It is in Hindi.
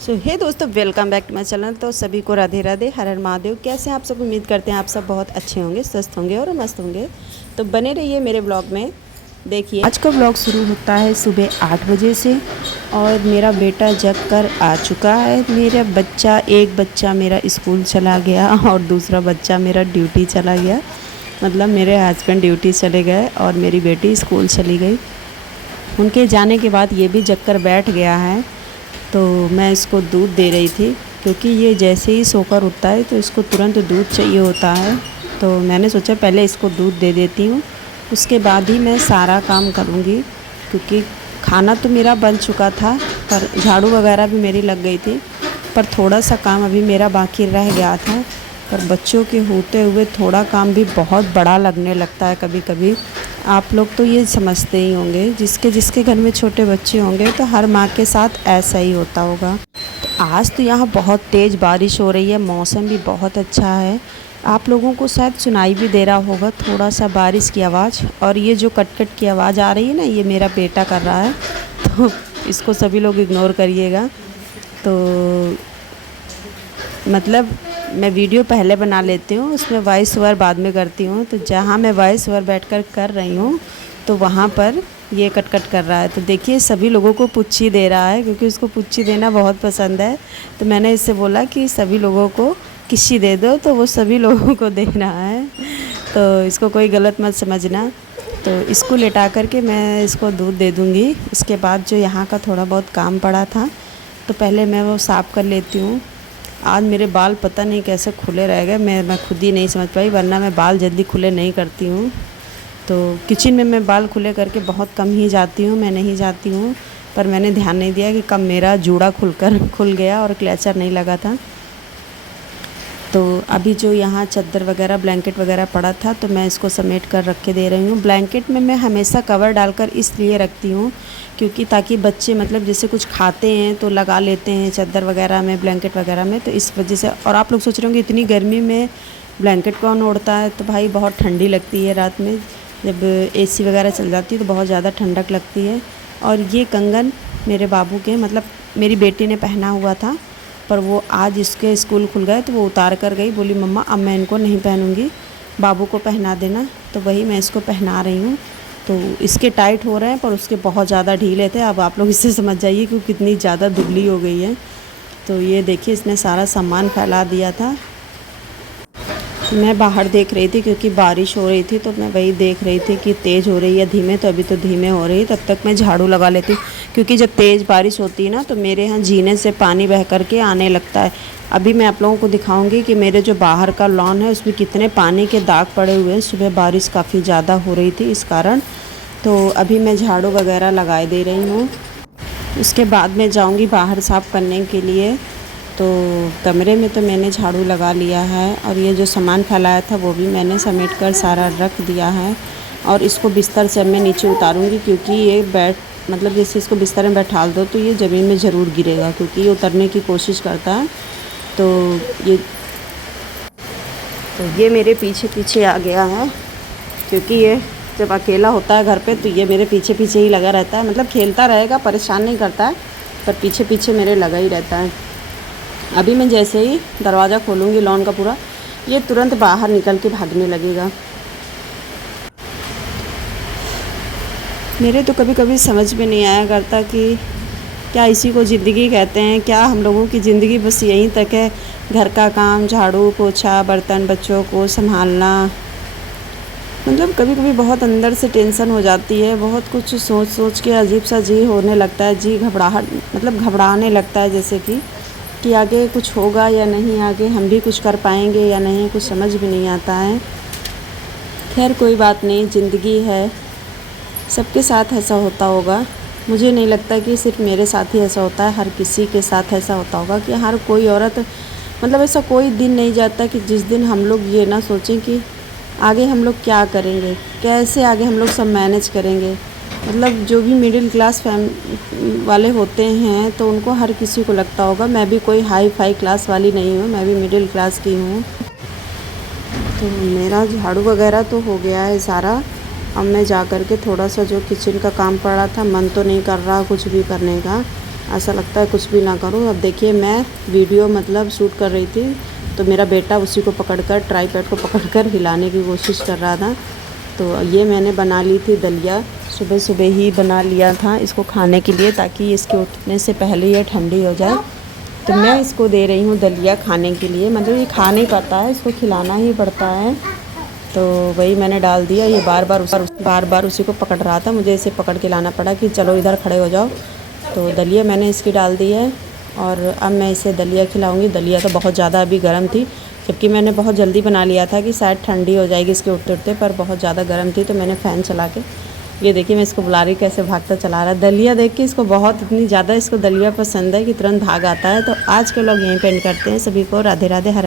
सो हे दोस्तों, welcome back to my channel. तो सभी को राधे राधे, हर हर महादेव। कैसे हैं आप सब? उम्मीद करते हैं आप सब बहुत अच्छे होंगे, स्वस्थ होंगे और मस्त होंगे। तो बने रहिए मेरे ब्लॉग में। देखिए, आज का ब्लॉग शुरू होता है सुबह 8 बजे से और मेरा बेटा जग कर आ चुका है। एक बच्चा मेरा स्कूल चला गया और दूसरा बच्चा मेरा ड्यूटी चला गया। मतलब मेरे हस्बैंड ड्यूटी चले गए और मेरी बेटी स्कूल चली गई। उनके जाने के बाद ये भी जग कर बैठ गया है। तो मैं इसको दूध दे रही थी, क्योंकि ये जैसे ही सोकर उठता है तो इसको तुरंत दूध चाहिए होता है। तो मैंने सोचा पहले इसको दूध दे देती हूँ, उसके बाद ही मैं सारा काम करूँगी। क्योंकि खाना तो मेरा बन चुका था, पर झाड़ू वगैरह भी मेरी लग गई थी, पर थोड़ा सा काम अभी मेरा बाकी रह गया था। पर बच्चों के होते हुए थोड़ा काम भी बहुत बड़ा लगने लगता है कभी कभी। आप लोग तो ये समझते ही होंगे, जिसके जिसके घर में छोटे बच्चे होंगे तो हर माँ के साथ ऐसा ही होता होगा। तो आज तो यहाँ बहुत तेज़ बारिश हो रही है, मौसम भी बहुत अच्छा है। आप लोगों को शायद सुनाई भी दे रहा होगा थोड़ा सा बारिश की आवाज़। और ये जो कट-कट की आवाज़ आ रही है ना, ये मेरा बेटा कर रहा है, तो इसको सभी लोग इग्नोर करिएगा। तो मतलब मैं वीडियो पहले बना लेती हूँ, उसमें वॉइस ओवर बाद में करती हूँ। तो जहाँ मैं वॉइस ओवर बैठकर कर रही हूँ तो वहाँ पर ये कट-कट कर रहा है। तो देखिए, सभी लोगों को पुच्ची दे रहा है, क्योंकि उसको पुच्ची देना बहुत पसंद है। तो मैंने इससे बोला कि सभी लोगों को किस्सी दे दो, तो वो सभी लोगों को दे रहा है। तो इसको कोई गलत मत समझना। तो इसको लेटा कर के मैं इसको दूध दे दूँगी। उसके बाद जो यहाँ का थोड़ा बहुत काम पड़ा था, तो पहले मैं वो साफ़ कर लेती हूँ। आज मेरे बाल पता नहीं कैसे खुले रह गए, मैं खुद ही नहीं समझ पाई, वरना मैं बाल जल्दी खुले नहीं करती हूँ। तो किचन में मैं बाल खुले करके बहुत कम ही जाती हूँ, मैं नहीं जाती हूँ। पर मैंने ध्यान नहीं दिया कि कब मेरा जूड़ा खुल गया और क्लचर नहीं लगा था। तो अभी जो यहाँ चादर वगैरह ब्लैंकेट वगैरह पड़ा था, तो मैं इसको समेट कर रख के दे रही हूँ। ब्लैंकेट में मैं हमेशा कवर डालकर इसलिए रखती हूँ, क्योंकि ताकि बच्चे मतलब जैसे कुछ खाते हैं तो लगा लेते हैं चादर वगैरह में, ब्लैंकेट वगैरह में, तो इस वजह से। और आप लोग सोच रहे होंगे इतनी गर्मी में ब्लैंकेट कौन ओढ़ता है? तो भाई बहुत ठंडी लगती है रात में, जब एसी वगैरह चल जाती है तो बहुत ज़्यादा ठंडक लगती है। और ये कंगन मेरे बाबू के, मतलब मेरी बेटी ने पहना हुआ था, पर वो आज इसके स्कूल खुल गए तो वो उतार कर गई। बोली मम्मा अब मैं इनको नहीं पहनूंगी, बाबू को पहना देना। तो वही मैं इसको पहना रही हूँ। तो इसके टाइट हो रहे हैं, पर उसके बहुत ज़्यादा ढीले थे। अब आप लोग इससे समझ जाइए कि कितनी ज़्यादा दुबली हो गई है। तो ये देखिए, इसने सारा सामान फैला दिया था। मैं बाहर देख रही थी, क्योंकि बारिश हो रही थी, तो मैं वही देख रही थी कि तेज़ हो रही है धीमे। तो अभी तो धीमे हो रही है, तब तक मैं झाड़ू लगा लेती हूँ, क्योंकि जब तेज़ बारिश होती है ना, तो मेरे यहाँ जीने से पानी बह कर के आने लगता है। अभी मैं आप लोगों को दिखाऊंगी कि मेरे जो बाहर का लॉन है उसमें कितने पानी के दाग पड़े हुए हैं। सुबह बारिश काफ़ी ज़्यादा हो रही थी, इस कारण। तो अभी मैं झाड़ू वगैरह लगाए दे रही हूँ। उसके बाद मैं जाऊँगी बाहर साफ़ करने के लिए। तो कमरे में तो मैंने झाड़ू लगा लिया है, और ये जो सामान फैलाया था वो भी मैंने समेट कर सारा रख दिया है। और इसको बिस्तर से अब मैं नीचे उतारूँगी, क्योंकि ये मतलब जैसे इसको बिस्तर में बैठाल दो तो ये ज़मीन में ज़रूर गिरेगा, क्योंकि ये उतरने की कोशिश करता है। तो ये मेरे पीछे पीछे आ गया है, क्योंकि ये जब अकेला होता है घर पे तो ये मेरे पीछे पीछे ही लगा रहता है। मतलब खेलता रहेगा, परेशान नहीं करता है, पर पीछे पीछे मेरे लगा ही रहता है। अभी मैं जैसे ही दरवाज़ा खोलूँगी लॉन का पूरा, ये तुरंत बाहर निकल के भागने लगेगा। मेरे तो कभी कभी समझ में नहीं आया करता कि क्या इसी को ज़िंदगी कहते हैं? क्या हम लोगों की ज़िंदगी बस यहीं तक है? घर का काम, झाड़ू पोछा, बर्तन, बच्चों को संभालना। मतलब कभी कभी बहुत अंदर से टेंशन हो जाती है, बहुत कुछ सोच सोच के अजीब सा जी होने लगता है, जी घबराहट, मतलब घबराने लगता है, जैसे कि आगे कुछ होगा या नहीं, आगे हम भी कुछ कर पाएंगे या नहीं, कुछ समझ भी नहीं आता है। खैर कोई बात नहीं, ज़िंदगी है, सबके साथ ऐसा होता होगा। मुझे नहीं लगता कि सिर्फ मेरे साथ ही ऐसा होता है, हर किसी के साथ ऐसा होता होगा कि हर कोई औरत, मतलब ऐसा कोई दिन नहीं जाता कि जिस दिन हम लोग ये ना सोचें कि आगे हम लोग क्या करेंगे, कैसे आगे हम लोग सब मैनेज करेंगे। मतलब जो भी मिडिल क्लास वाले होते हैं, तो उनको हर किसी को लगता होगा। मैं भी कोई हाई फाई क्लास वाली नहीं हूँ, मैं भी मिडिल क्लास की हूँ। तो मेरा झाड़ू वगैरह तो हो गया है सारा। अब मैं जा कर के थोड़ा सा जो किचन का काम पड़ा था, मन तो नहीं कर रहा कुछ भी करने का, ऐसा लगता है कुछ भी ना करूं। अब देखिए मैं वीडियो मतलब शूट कर रही थी तो मेरा बेटा उसी को पकड़कर, ट्राईपैड को पकड़कर हिलाने की कोशिश कर रहा था। तो ये मैंने बना ली थी दलिया, सुबह सुबह ही बना लिया था इसको खाने के लिए, ताकि इसके उठने से पहले ये ठंडी हो जाए। तो मैं इसको दे रही हूँ दलिया खाने के लिए, मतलब ये खा नहीं पाता है, इसको खिलाना ही पड़ता है। तो वही मैंने डाल दिया। ये बार बार उसी को पकड़ रहा था, मुझे इसे पकड़ के लाना पड़ा कि चलो इधर खड़े हो जाओ। तो दलिया मैंने इसकी डाल दी है और अब मैं इसे दलिया खिलाऊंगी। दलिया तो बहुत ज़्यादा अभी गर्म थी, जबकि मैंने बहुत जल्दी बना लिया था कि शायद ठंडी हो जाएगी इसके उठते उठते, पर बहुत ज़्यादा गर्म थी तो मैंने फ़ैन चला के, ये देखिए मैं इसको बुला रही कैसे भागता चला रहा है। दलिया देख के इसको बहुत, इतनी ज़्यादा इसको दलिया पसंद है कि तुरंत भाग आता है। तो आज के लोग यहीं पे एंड करते हैं। सभी को राधे राधे। हर